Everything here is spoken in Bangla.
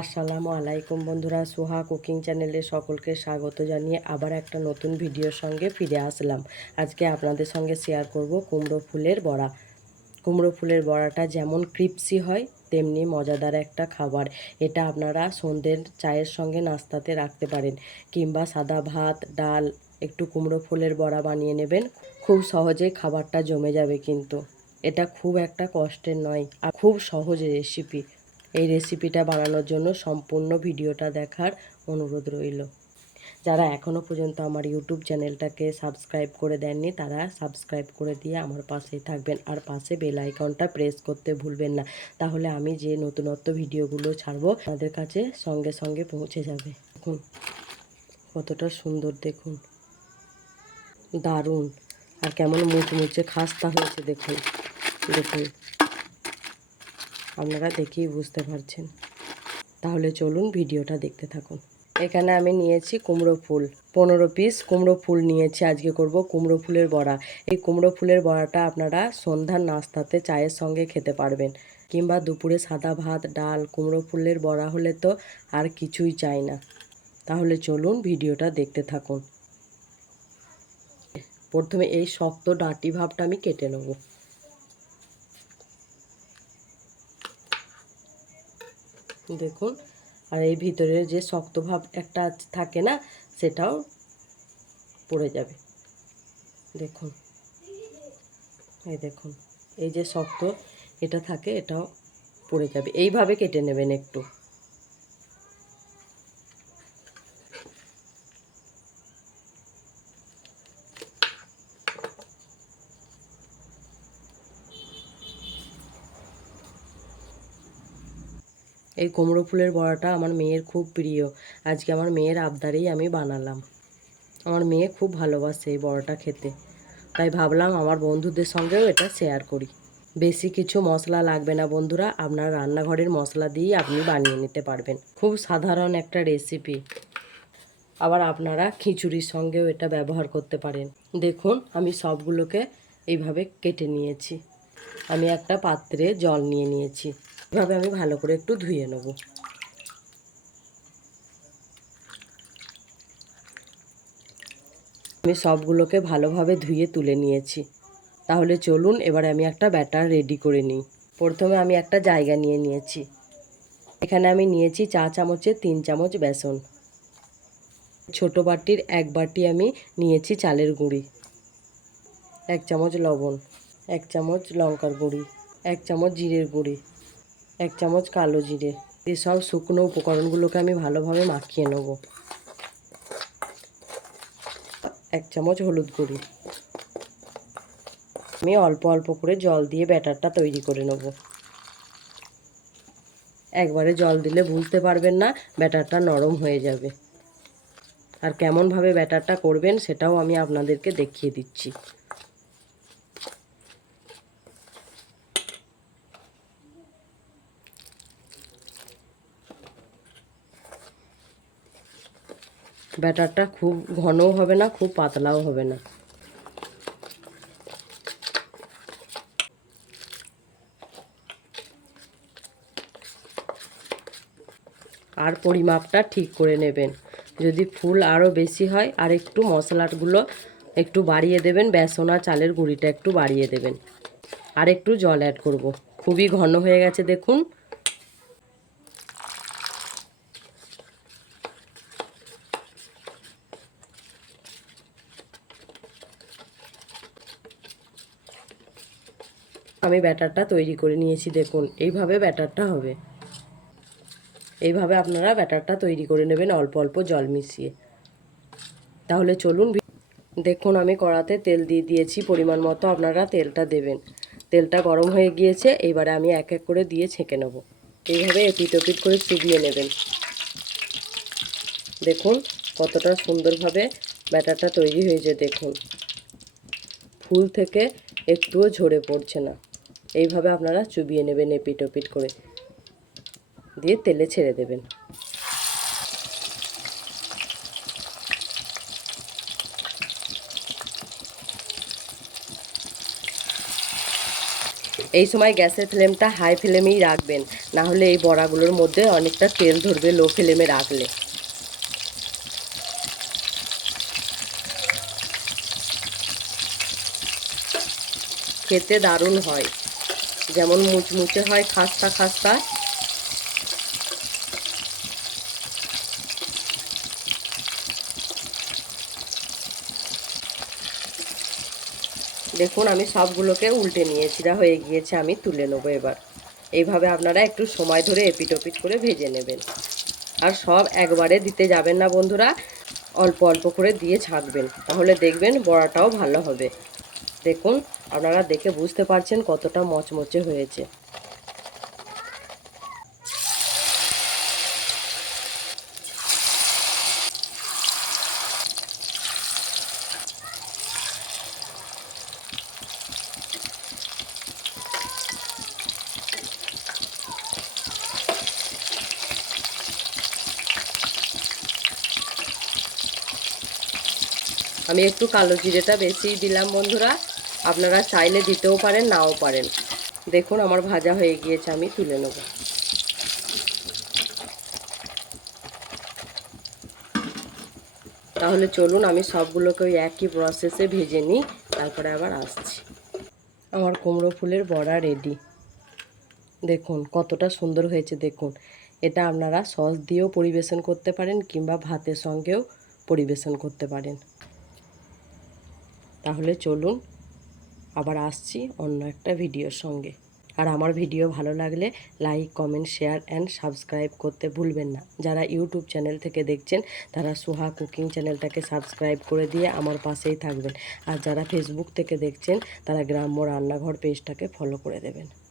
আসসালামু আলাইকুম বন্ধুরা, সোহা কুকিং চ্যানেলে সকলকে স্বাগত জানিয়ে আবার একটা নতুন ভিডিওর সঙ্গে ফিরে আসলাম। আজকে আপনাদের সঙ্গে শেয়ার করব কুমড়ো ফুলের বড়া। কুমড়ো ফুলের বড়াটা যেমন ক্রিপসি হয়, তেমনি মজাদার একটা খাবার। এটা আপনারা সন্ধ্যের চায়ের সঙ্গে নাস্তাতে রাখতে পারেন কিংবা সাদা ভাত, ডাল, একটু কুমড়ো ফুলের বড়া বানিয়ে নেবেন। খুব সহজে খাবারটা জমে যাবে কিন্তু। এটা খুব একটা কষ্টের নয়, আর খুব সহজ রেসিপি এই রেসিপিটা বানানোর জন্য সম্পূর্ণ ভিডিওটা দেখার অনুরোধ রইল। যারা এখনও পর্যন্ত আমার ইউটিউব চ্যানেলটাকে সাবস্ক্রাইব করে দেননি, তারা সাবস্ক্রাইব করে দিয়ে আমার পাশেই থাকবেন। আর পাশে বেল আইকনটা প্রেস করতে ভুলবেন না। তাহলে আমি যে নতুনত্ব ভিডিওগুলো ছাড়বো, তাদের কাছে সঙ্গে সঙ্গে পৌঁছে যাবে। দেখুন, কতটা সুন্দর, দেখুন। দারুণ। আর কেমন মুচমুচে খাস্তা হয়েছে, দেখুন। দেখুন। আপনারা দেখেই বুঝতে পারছেন। তাহলে চলুন ভিডিওটা দেখতে থাকুন। এখানে আমি নিয়েছি কুমড়ো ফুল। পনেরো পিস কুমড়ো ফুল নিয়েছি। আজকে করব কুমড়ো ফুলের বড়া। এই কুমড়ো ফুলের বড়াটা আপনারা সন্ধ্যার নাস্তাতে চায়ের সঙ্গে খেতে পারবেন। কিংবা দুপুরে সাদা ভাত, ডাল, কুমড়ো ফুলের বড়া হলে তো আর কিছুই চাই না। তাহলে চলুন ভিডিওটা দেখতে থাকুন। প্রথমে এই শক্ত ডাঁটি ভাবটা আমি কেটে নেব। দেখুন। আর এই ভিতরে যে শক্ত ভাব একটা থাকে না, সেটাও পড়ে যাবে। দেখুন। এই দেখুন, এই যে শক্ত এটা থাকে, এটাও পড়ে যাবে। এইভাবে কেটে নেবেন একটু। এই কুমড়ো ফুলের বড়াটা আমার মেয়ের খুব প্রিয়। আজকে আমার মেয়ের আবদারেই আমি বানালাম। আমার মেয়ে খুব ভালোবাসে এই বড়াটা খেতে। তাই ভাবলাম আমার বন্ধুদের সঙ্গেও এটা শেয়ার করি। বেশি কিছু মশলা লাগবে না বন্ধুরা, আপনার রান্নাঘরের মশলা দিয়েই আপনি বানিয়ে নিতে পারবেন। খুব সাধারণ একটা রেসিপি আবার আপনারা খিচুড়ির সঙ্গেও এটা ব্যবহার করতে পারেন। দেখুন, আমি সবগুলোকে এইভাবে কেটে নিয়েছি। আমি একটা পাত্রে জল নিয়ে নিয়েছি। এভাবে আমি ভালো করে একটু ধুয়ে নেব। আমি সবগুলোকে ভালোভাবে ধুয়ে তুলে নিয়েছি। তাহলে চলুন, এবার আমি একটা ব্যাটার রেডি করে নিই। প্রথমে আমি একটা জায়গা নিয়ে নিয়েছি। এখানে আমি নিয়েছি চা চামচের তিন চামচ বেসন। ছোট বাটির এক বাটি আমি নিয়েছি চালের গুঁড়ি। এক চামচ লবণ, এক চামচ লঙ্কার গুঁড়ি, এক চামচ জিরের গুঁড়ি। এক চামচ কালো জিরে। এসব শুকনো উপকরণগুলোকে আমি ভালোভাবে মাখিয়ে নেব। এক চামচ হলুদ গুঁড়ি। আমি অল্প অল্প করে জল দিয়ে ব্যাটারটা তৈরি করে নেব। একবারে জল দিলে বুঝতে পারবেন না, ব্যাটারটা নরম হয়ে যাবে। আর কেমনভাবে ব্যাটারটা করবেন সেটাও আমি আপনাদেরকে দেখিয়ে দিচ্ছি। ব্যাটারটা খুব ঘনও হবে না, খুব পাতলাও হবে না। আর পরিমাপটা ঠিক করে নেবেন। যদি ফুল আরও বেশি হয়, আর একটু মশলাগুলো একটু বাড়িয়ে দেবেন, বেসন আর চালের গুঁড়িটা একটু বাড়িয়ে দেবেন। আর একটু জল অ্যাড করব। খুবই ঘন হয়ে গেছে, দেখুন। আমি ব্যাটারটা তৈরি করে নিয়েছি, দেখুন। এইভাবে ব্যাটারটা হবে। এইভাবে আপনারা ব্যাটারটা তৈরি করে নেবেন অল্প অল্প জল মিশিয়ে। তাহলে চলুন দেখুন, আমি কড়াতে তেল দিয়ে দিয়েছি, পরিমাণ মতো আপনারা তেলটা দেবেন। তেলটা গরম হয়ে গিয়েছে এবারে আমি এক এক করে দিয়ে ছেঁকে নেব। এইভাবে এপিট ওপিট করে চুবিয়ে নেবেন। দেখুন, কতটা সুন্দরভাবে ব্যাটারটা তৈরি হয়েছে, দেখুন। ফুল থেকে একটুও ঝরে পড়ছে না। এইভাবে আপনারা চুবিয়ে নেবেন এপিট ওপিট করে। দিয়ে তেলে ছেড়ে দেবেন। এই সময় গ্যাসের ফ্লেমটা হাই ফ্লেমেই রাখবেন। না হলে এই বড়াগুলোর মধ্যে অনেকটা তেল ধরবে লো ফ্লেমে রাখলে। খেতে দারুণ হয়। যেমন মুচমুচে হয়, খাস্তা খাস্তা। দেখুন, আমি সবগুলোকে উল্টে নিয়েছিরা হয়ে গিয়েছে আমি তুলে নেব এবার। এইভাবে আপনারা একটু সময় ধরে এপিট ওপিট করে ভেজে নেবেন। আর সব একবারে দিতে যাবেন না বন্ধুরা, অল্প অল্প করে দিয়ে ছাঁকবেন। তাহলে দেখবেন বড়াটাও ভালো হবে। দেখুন, আপনারা দেখে বুঝতে পারছেন কতটা মচমচে হয়েছে। আমি একটু কালো জিরেটা বেশিই দিলাম, বন্ধুরা। আপনারা চাইলে দিতেও পারেন, নাও পারেন। দেখুন, আমার ভাজা হয়ে গিয়েছে, আমি তুলে নেব। তাহলে চলুন, আমি সবগুলোকে ওই একই প্রসেসে ভেজে নিই, তারপরে আবার আসছি। আমার কুমড়ো ফুলের বড়া রেডি দেখুন, কতটা সুন্দর হয়েছে, দেখুন। এটা আপনারা সস দিয়েও পরিবেশন করতে পারেন, কিংবা ভাতের সঙ্গেও পরিবেশন করতে পারেন। তাহলে চলুন আবার আসছি অন্য একটা ভিডিওর সঙ্গে। আর আমার ভিডিও ভালো লাগলে like, comment, share and subscribe করতে ভুলবেন না। যারা ইউটিউব চ্যানেল থেকে দেখছেন, তারা সুহা কুকিং চ্যানেলটাকে সাবস্ক্রাইব করে দিয়ে আমার পাশেই থাকবেন। আর যারা ফেসবুক থেকে দেখছেন, তারা গ্রাম্য রান্নাঘর পেজটাকে ফলো করে দেবেন।